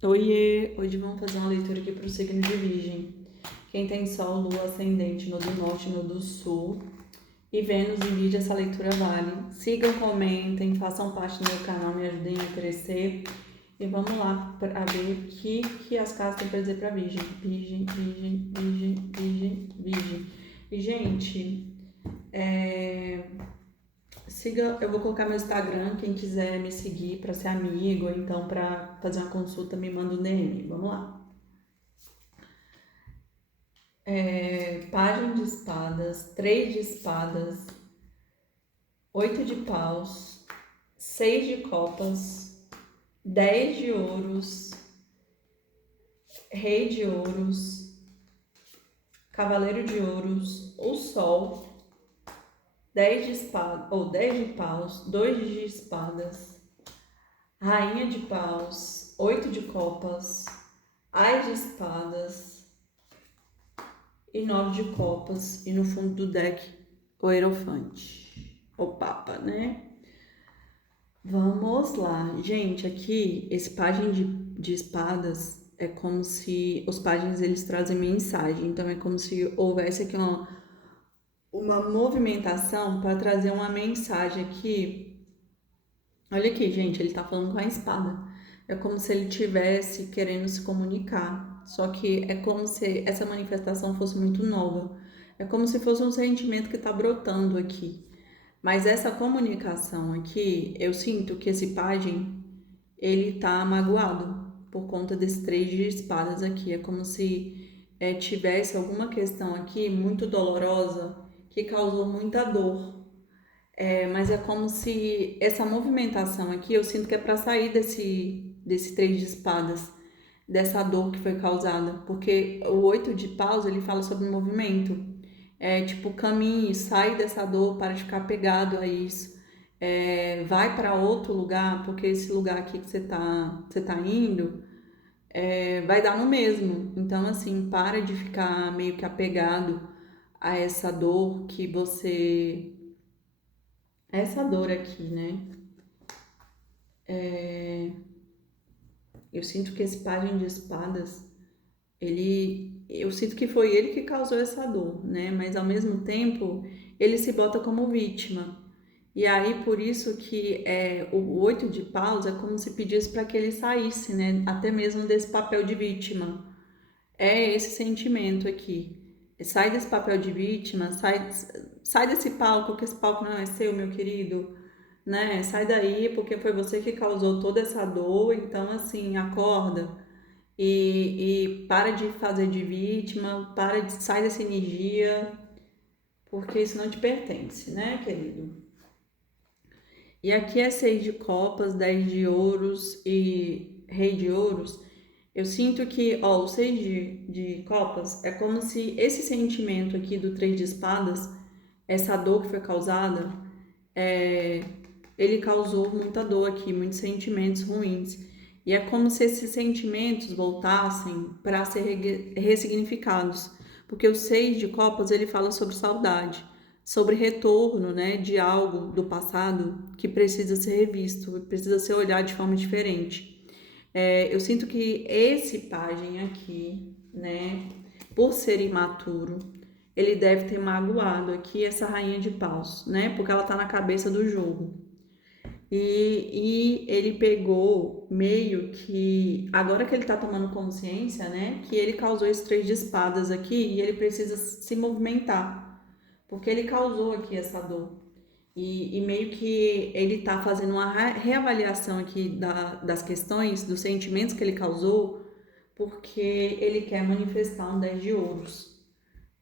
Oiê! Hoje vamos fazer uma leitura aqui para o signo de Virgem. Quem tem Sol, Lua, Ascendente no do Norte e no do Sul e Vênus em Virgem, essa leitura vale. Sigam, comentem, façam parte do meu canal, me ajudem a crescer. E vamos lá para ver o que as cartas têm para dizer para Virgem. Virgem, Virgem, Virgem, Virgem, Virgem. E, gente, eu vou colocar meu Instagram, quem quiser me seguir para ser amigo, ou então para fazer uma consulta, me manda um DM. Vamos lá. Pajem de espadas, 3 de espadas, 8 de paus, 6 de copas, 10 de ouros, rei de ouros, cavaleiro de ouros, o sol, 10 de espadas, ou 10 de paus, 2 de espadas, rainha de paus, 8 de copas, as de espadas e 9 de copas. E no fundo do deck, o hierofante, o papa, né? Vamos lá. Gente, aqui, esse pajem de espadas é como se os pajens eles trazem mensagem. Então, é como se houvesse aqui uma movimentação para trazer uma mensagem aqui. Olha aqui, gente, ele tá falando com a espada. É como se ele tivesse querendo se comunicar. Só que é como se essa manifestação fosse muito nova. É como se fosse um sentimento que está brotando aqui. Mas essa comunicação aqui, eu sinto que esse pajem, ele tá magoado por conta desse 3 de espadas aqui. É como se tivesse alguma questão aqui muito dolorosa que causou muita dor. Mas é como se essa movimentação aqui, eu sinto que é para sair desse 3 de espadas, dessa dor que foi causada. Porque o 8 de paus, ele fala sobre movimento. É tipo, caminhe, sai dessa dor, para de ficar pegado a isso. Vai para outro lugar, porque esse lugar aqui que você tá indo vai dar no mesmo. Então, assim, para de ficar meio que apegado a essa dor que você. Essa dor aqui, né? Eu sinto que esse pajem de espadas, eu sinto que foi ele que causou essa dor, né? Mas ao mesmo tempo, ele se bota como vítima. E aí, por isso que o 8 de paus é como se pedisse para que ele saísse, né? Até mesmo desse papel de vítima. É esse sentimento aqui. Sai desse papel de vítima, sai desse palco, que esse palco não é seu, meu querido, né? Sai daí, porque foi você que causou toda essa dor, então, assim, acorda e para de fazer de vítima, sai dessa energia, porque isso não te pertence, né, querido? E aqui é 6 de copas, 10 de ouros e rei de ouros. Eu sinto que, ó, o 6 de copas é como se esse sentimento aqui do 3 de espadas, essa dor que foi causada, é, ele causou muita dor aqui, muitos sentimentos ruins. E é como se esses sentimentos voltassem para ser ressignificados. Porque o 6 de copas, ele fala sobre saudade, sobre retorno, né, de algo do passado que precisa ser revisto, precisa ser olhado de forma diferente. Eu sinto que esse pajem aqui, né, por ser imaturo, ele deve ter magoado aqui essa rainha de paus, né, porque ela tá na cabeça do jogo. E ele pegou meio que, agora que ele tá tomando consciência, né, que ele causou esse 3 de espadas aqui e ele precisa se movimentar, porque ele causou aqui essa dor. E meio que ele tá fazendo uma reavaliação aqui das questões, dos sentimentos que ele causou, porque ele quer manifestar um 10 de ouros,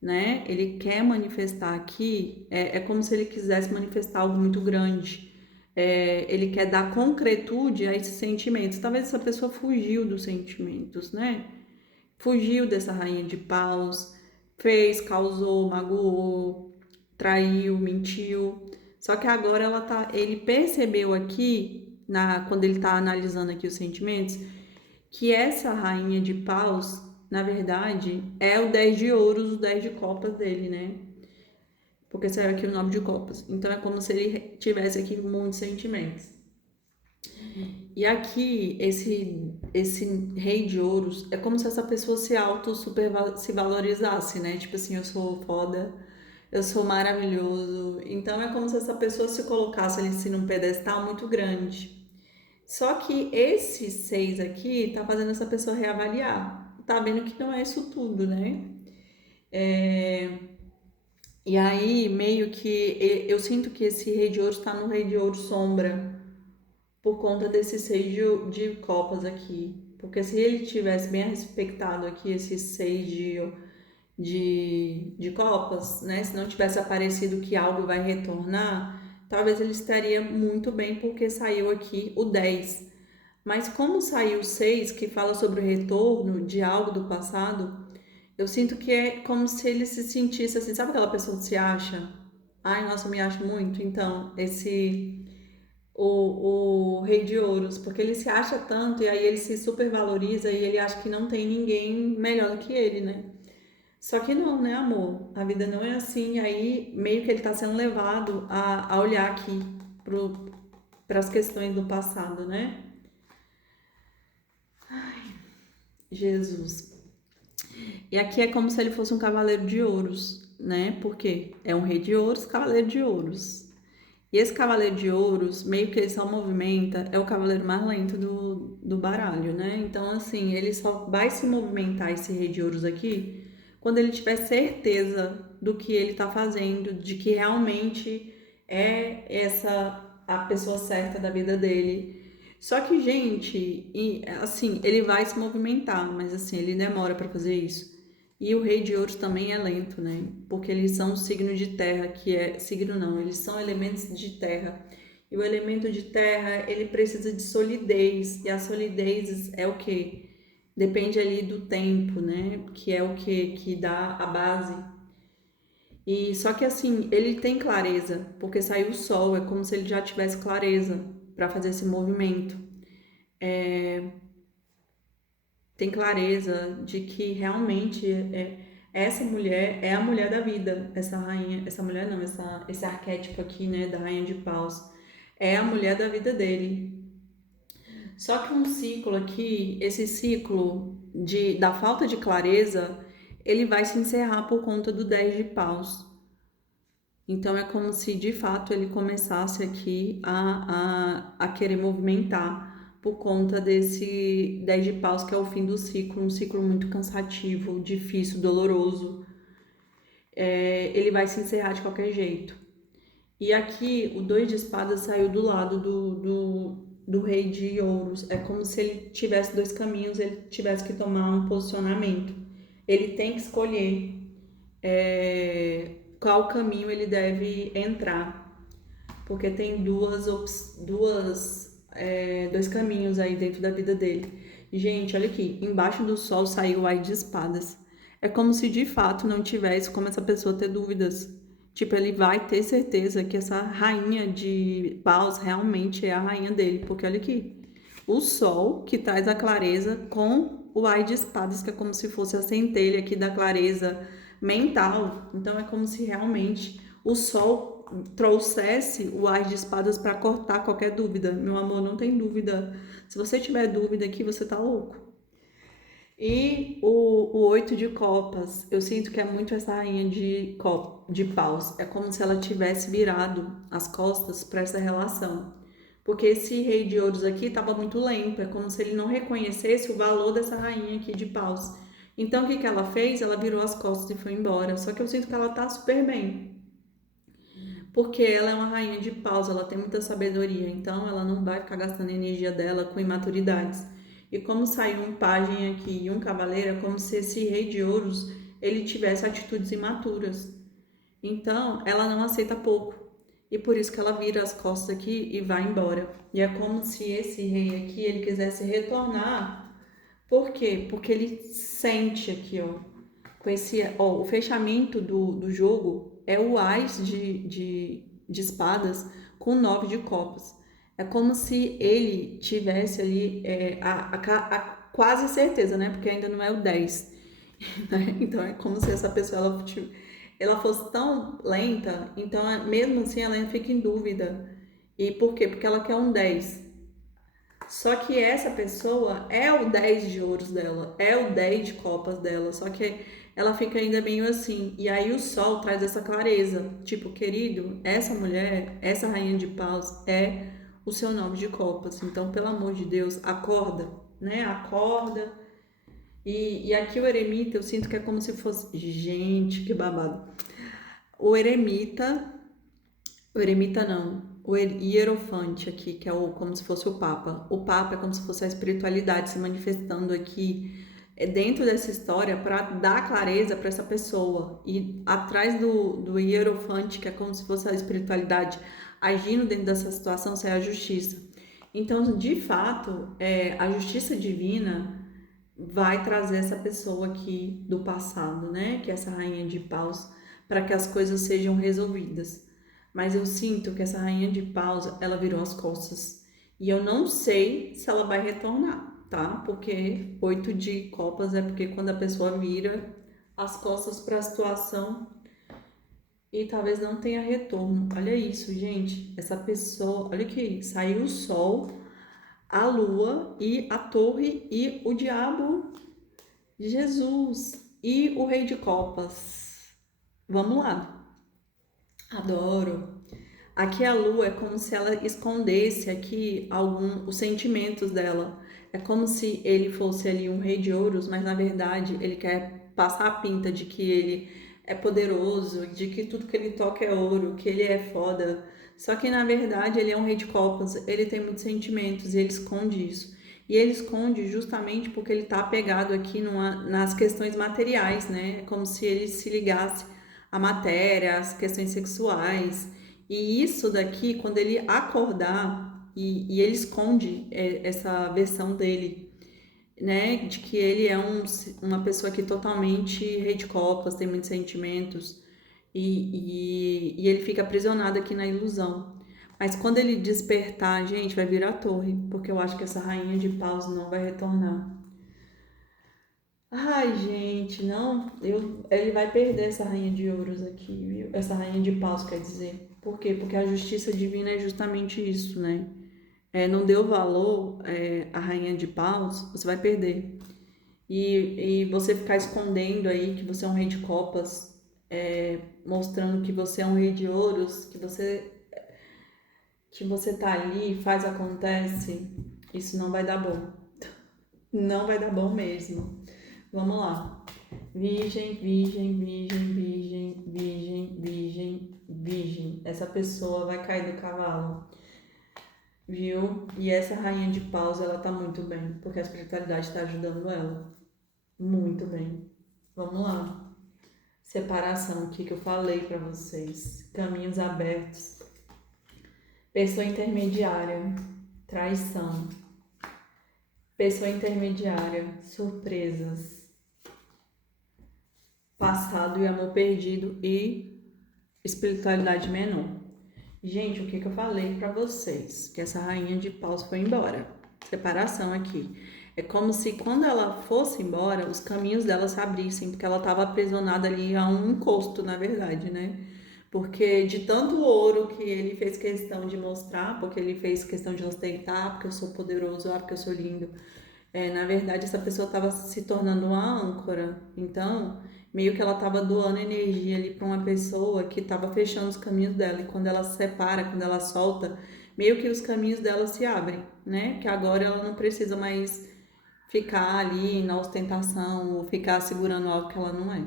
né? Ele quer manifestar aqui, é como se ele quisesse manifestar algo muito grande. Ele quer dar concretude a esses sentimentos. Talvez essa pessoa fugiu dos sentimentos, né? Fugiu dessa rainha de paus, fez, causou, magoou, traiu, mentiu. Só que agora ele percebeu aqui, quando ele está analisando aqui os sentimentos, que essa rainha de paus, na verdade, é o 10 de ouros, o 10 de copas dele, né? Porque saiu aqui o 9 de copas. Então é como se ele tivesse aqui muitos sentimentos. E aqui, esse rei de ouros é como se essa pessoa se se valorizasse, né? Tipo assim, eu sou foda, eu sou maravilhoso. Então é como se essa pessoa se colocasse ali assim, num pedestal muito grande. Só que esse seis aqui tá fazendo essa pessoa reavaliar. Tá vendo que não é isso tudo, né? E aí, meio que eu sinto que esse rei de ouros tá no rei de ouros sombra por conta desse seis de copas aqui. Porque se ele tivesse bem respectado aqui esse seis de copas, né? Se não tivesse aparecido que algo vai retornar, talvez ele estaria muito bem porque saiu aqui o 10. Mas como saiu o 6, que fala sobre o retorno de algo do passado, eu sinto que é como se ele se sentisse assim, sabe aquela pessoa que se acha? Ai, nossa, eu me acho muito. Então, o rei de ouros, porque ele se acha tanto e aí ele se supervaloriza e ele acha que não tem ninguém melhor do que ele, né? Só que não, né, amor? A vida não é assim. E aí meio que ele tá sendo levado a olhar aqui para as questões do passado, né? Jesus. E aqui é como se ele fosse um cavaleiro de ouros, né? Porque é um rei de ouros, cavaleiro de ouros. E esse cavaleiro de ouros, meio que ele só movimenta, é o cavaleiro mais lento do baralho, né? Então, assim, ele só vai se movimentar, esse rei de ouros aqui, quando ele tiver certeza do que ele tá fazendo, de que realmente é essa a pessoa certa da vida dele. Só que, gente, e, assim, ele vai se movimentar, mas assim, ele demora para fazer isso. E o rei de ouros também é lento, né? Porque eles são um signo de terra, que é. Signo não, eles são elementos de terra. E o elemento de terra, ele precisa de solidez. E a solidez é o quê? Depende ali do tempo, né? Que é o quê? Que dá a base. E só que assim, ele tem clareza, porque saiu o sol, é como se ele já tivesse clareza para fazer esse movimento. Tem clareza de que realmente essa mulher é a mulher da vida, essa rainha, essa mulher não, esse arquétipo aqui, né, da rainha de paus, é a mulher da vida dele. Só que um ciclo aqui, esse ciclo da falta de clareza, ele vai se encerrar por conta do 10 de paus. Então é como se de fato ele começasse aqui a querer movimentar por conta desse 10 de paus, que é o fim do ciclo, um ciclo muito cansativo, difícil, doloroso. Ele vai se encerrar de qualquer jeito. E aqui o 2 de espadas saiu do lado do rei de ouros. É como se ele tivesse dois caminhos, ele tivesse que tomar um posicionamento. Ele tem que escolher qual caminho ele deve entrar, porque tem dois caminhos aí dentro da vida dele. Gente, olha aqui, embaixo do sol saiu o Ai de Espadas. É como se de fato não tivesse como essa pessoa ter dúvidas. Tipo, ele vai ter certeza que essa rainha de paus realmente é a rainha dele, porque olha aqui, o sol que traz a clareza com o Ai de Espadas, que é como se fosse a centelha aqui da clareza mental. Então é como se realmente o sol trouxesse o As de Espadas para cortar qualquer dúvida. Meu amor, não tem dúvida. Se você tiver dúvida aqui, você tá louco. E o oito de copas, eu sinto que é muito essa rainha de paus. É como se ela tivesse virado as costas para essa relação. Porque esse rei de ouros aqui estava muito lento, é como se ele não reconhecesse o valor dessa rainha aqui de paus. Então o que que ela fez? Ela virou as costas e foi embora. Só que eu sinto que ela tá super bem, porque ela é uma rainha de paus, ela tem muita sabedoria, então ela não vai ficar gastando a energia dela com imaturidades. E como saiu um pajem aqui e um cavaleiro, é como se esse rei de ouros ele tivesse atitudes imaturas. Então, ela não aceita pouco. E por isso que ela vira as costas aqui e vai embora. E é como se esse rei aqui ele quisesse retornar. Por quê? Porque ele sente aqui, ó, com esse, ó, o fechamento do jogo é o Ás de espadas com 9 de copas. É como se ele tivesse ali a quase certeza, né? Porque ainda não é o 10. Né? Então é como se essa pessoa ela fosse tão lenta, então mesmo assim ela fica em dúvida. E por quê? Porque ela quer um 10. Só que essa pessoa é o 10 de ouros dela, é o 10 de copas dela, só que ela fica ainda meio assim. E aí o sol traz essa clareza, tipo, querido, essa mulher, essa rainha de paus é o seu 9 de copas. Então, pelo amor de Deus, acorda, né? Acorda. E aqui o eremita, eu sinto que é como se fosse. Gente, que babado. O eremita o eremita não, o hierofante aqui, que é o, como se fosse o Papa. O Papa é como se fosse a espiritualidade se manifestando aqui dentro dessa história para dar clareza para essa pessoa. E atrás do hierofante, que é como se fosse a espiritualidade agindo dentro dessa situação, sai a justiça. Então, de fato, a justiça divina vai trazer essa pessoa aqui do passado, né? Que é essa rainha de paus, para que as coisas sejam resolvidas. Mas eu sinto que essa rainha de paus, ela virou as costas. E eu não sei se ela vai retornar, tá? Porque 8 de copas é porque quando a pessoa vira as costas para a situação e talvez não tenha retorno. Olha isso, gente. Essa pessoa, olha que saiu o sol, a lua e a torre e o diabo, Jesus e o rei de copas. Vamos lá. Adoro. Aqui a lua é como se ela escondesse aqui os sentimentos dela. É como se ele fosse ali um rei de ouros, mas na verdade ele quer passar a pinta de que ele é poderoso, de que tudo que ele toca é ouro, que ele é foda. Só que na verdade ele é um rei de copas, ele tem muitos sentimentos e ele esconde isso. E ele esconde justamente porque ele está apegado aqui nas questões materiais, né? É como se ele se ligasse à matéria, às questões sexuais. E isso daqui, quando ele acordar, e ele esconde essa versão dele, né? De que ele é uma pessoa que totalmente rei de copas, tem muitos sentimentos, e ele fica aprisionado aqui na ilusão. Mas quando ele despertar, gente, vai virar torre, porque eu acho que essa rainha de paus não vai retornar. Ai, gente, não, ele vai perder essa rainha de ouros aqui, viu? Essa rainha de paus, quer dizer. Por quê? Porque a justiça divina é justamente isso, né? Não deu valor à rainha de paus, você vai perder. E você ficar escondendo aí que você é um rei de copas, mostrando que você é um rei de ouros, que você tá ali, faz, acontece, isso não vai dar bom. Não vai dar bom mesmo. Vamos lá. Virgem, virgem, virgem, virgem, virgem, virgem, virgem. Essa pessoa vai cair do cavalo, viu? E essa rainha de paus, ela tá muito bem, porque a espiritualidade tá ajudando ela. Muito bem. Vamos lá. Separação aqui que eu falei pra vocês. Caminhos abertos. Pessoa intermediária. Traição. Pessoa intermediária. Surpresas. Passado e amor perdido e espiritualidade menor. Gente, o que eu falei pra vocês? Que essa rainha de paus foi embora. Separação aqui. É como se quando ela fosse embora, os caminhos dela se abrissem, porque ela estava aprisionada ali a um encosto, na verdade, né? Porque de tanto ouro que ele fez questão de mostrar, porque ele fez questão de ostentar, porque eu sou poderoso, porque eu sou lindo, na verdade, essa pessoa estava se tornando uma âncora. Então, meio que ela estava doando energia ali para uma pessoa que estava fechando os caminhos dela. E quando ela se separa, quando ela solta, meio que os caminhos dela se abrem, né? Que agora ela não precisa mais ficar ali na ostentação ou ficar segurando algo que ela não é.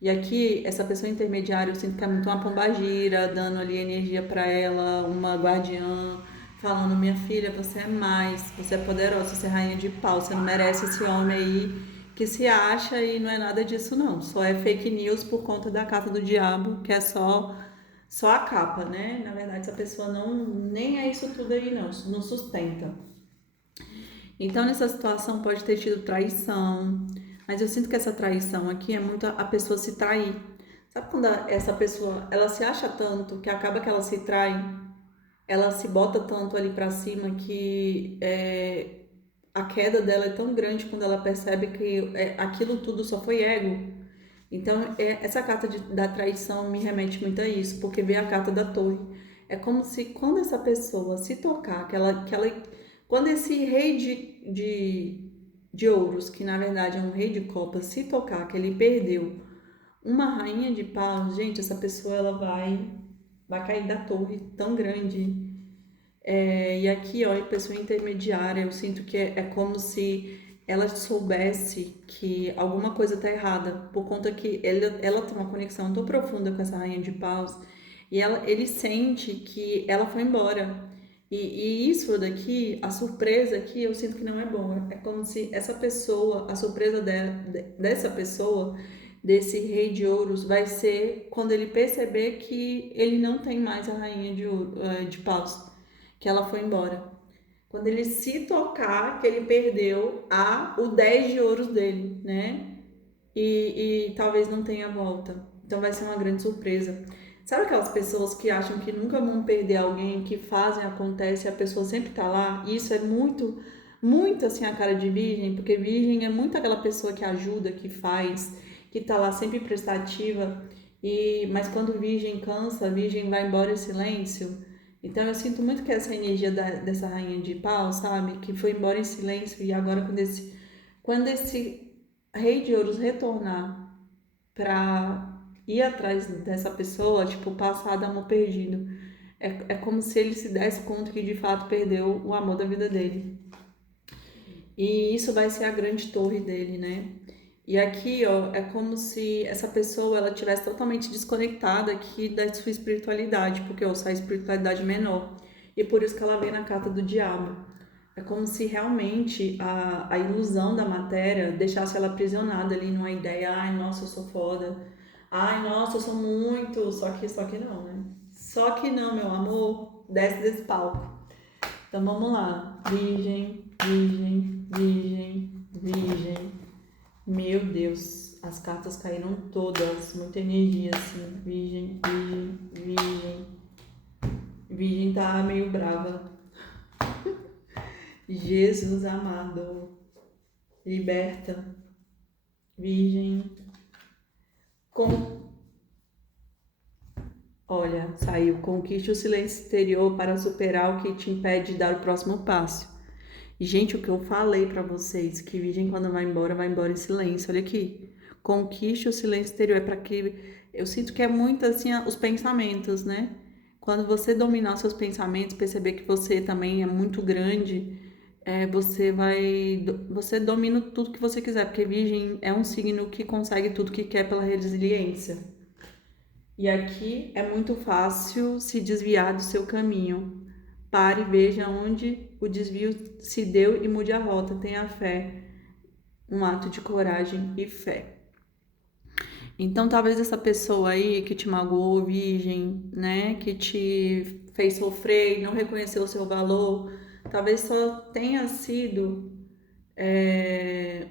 E aqui, essa pessoa intermediária, eu sinto que é muito uma pombagira, dando ali energia para ela, uma guardiã, falando: minha filha, você é mais, você é poderosa, você é rainha de pau, você não merece esse homem aí que se acha e não é nada disso não. Só é fake news por conta da carta do diabo, que é só a capa, né? Na verdade, essa pessoa nem é isso tudo aí não sustenta. Então, nessa situação pode ter tido traição, mas eu sinto que essa traição aqui é muito a pessoa se trair. Sabe quando essa pessoa, ela se acha tanto que acaba que ela se trai, ela se bota tanto ali pra cima que a queda dela é tão grande quando ela percebe que aquilo tudo só foi ego. Então, essa carta da traição me remete muito a isso, porque vem a carta da torre. É como se quando essa pessoa se tocar, que ela Quando esse rei de ouros, que na verdade é um rei de copas, se tocar que ele perdeu uma rainha de paus, gente, essa pessoa ela vai cair da torre tão grande. E aqui, ó, em pessoa intermediária, eu sinto que é como se ela soubesse que alguma coisa tá errada, por conta que ela tem uma conexão tão profunda com essa rainha de paus, e ele sente que ela foi embora. E isso daqui, a surpresa aqui, eu sinto que não é bom. É como se essa pessoa, a surpresa dessa pessoa, desse rei de ouros, vai ser quando ele perceber que ele não tem mais a rainha de paus, que ela foi embora. Quando ele se tocar que ele perdeu o 10 de ouros dele, né? E talvez não tenha volta. Então vai ser uma grande surpresa. Sabe aquelas pessoas que acham que nunca vão perder alguém, que fazem, acontece, e a pessoa sempre tá lá? E isso é muito, muito assim a cara de virgem, porque virgem é muito aquela pessoa que ajuda, que faz, que tá lá sempre prestativa. Mas quando virgem cansa, virgem vai embora em silêncio. Então eu sinto muito que essa energia dessa rainha de pau, sabe? Que foi embora em silêncio e agora quando esse rei de ouros retornar pra ir atrás dessa pessoa, tipo, passar da amor perdido. É como se ele se desse conta que de fato perdeu o amor da vida dele. E isso vai ser a grande torre dele, né? E aqui, ó, é como se essa pessoa ela tivesse totalmente desconectada aqui da sua espiritualidade, porque ó, sua espiritualidade é menor. E por isso que ela vem na carta do diabo. É como se realmente a ilusão da matéria deixasse ela aprisionada ali numa ideia, ai, nossa, eu sou foda. Ai, nossa, eu sou muito. Só que não, né? Só que não, meu amor, desce desse palco. Então vamos lá. Virgem, virgem, virgem, virgem. Meu Deus, as cartas caíram todas, muita energia assim. Virgem, virgem, virgem. Virgem tá meio brava. Jesus amado, liberta. Virgem, com... Olha, saiu. Conquiste o silêncio exterior para superar o que te impede de dar o próximo passo. Gente, o que eu falei pra vocês, que virgem quando vai embora em silêncio. Olha aqui. Conquiste o silêncio exterior. É pra que. Eu sinto que é muito assim os pensamentos, né? Quando você dominar os seus pensamentos, perceber que você também é muito grande, você domina tudo que você quiser, porque Virgem é um signo que consegue tudo que quer pela resiliência. E aqui é muito fácil se desviar do seu caminho. Pare e veja onde o desvio se deu e mude a rota. Tenha fé, um ato de coragem e fé. Então, talvez essa pessoa aí que te magoou, virgem, né, que te fez sofrer e não reconheceu o seu valor, talvez só tenha sido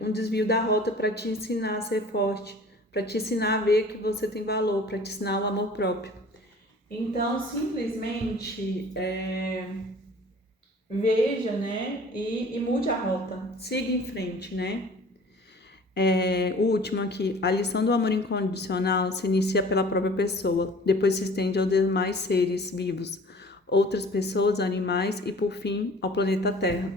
um desvio da rota para te ensinar a ser forte, para te ensinar a ver que você tem valor, para te ensinar o amor próprio. Então, simplesmente veja, né, e mude a rota, siga em frente, né? O último aqui, a lição do amor incondicional se inicia pela própria pessoa, depois se estende aos demais seres vivos, outras pessoas, animais e, por fim, ao planeta Terra.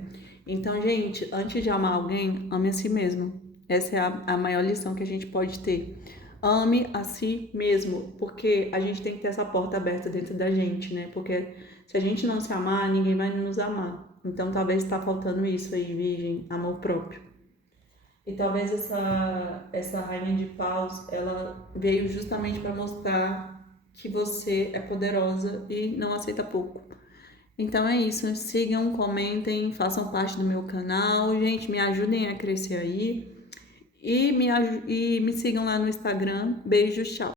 Então, gente, antes de amar alguém, ame a si mesmo. Essa é a maior lição que a gente pode ter. Ame a si mesmo, porque a gente tem que ter essa porta aberta dentro da gente, né? Porque se a gente não se amar, ninguém vai nos amar. Então, talvez está faltando isso aí, Virgem, amor próprio. E talvez essa rainha de paus, ela veio justamente para mostrar que você é poderosa e não aceita pouco. Então é isso, sigam, comentem, façam parte do meu canal, gente, me ajudem a crescer aí e me sigam lá no Instagram. Beijos, tchau!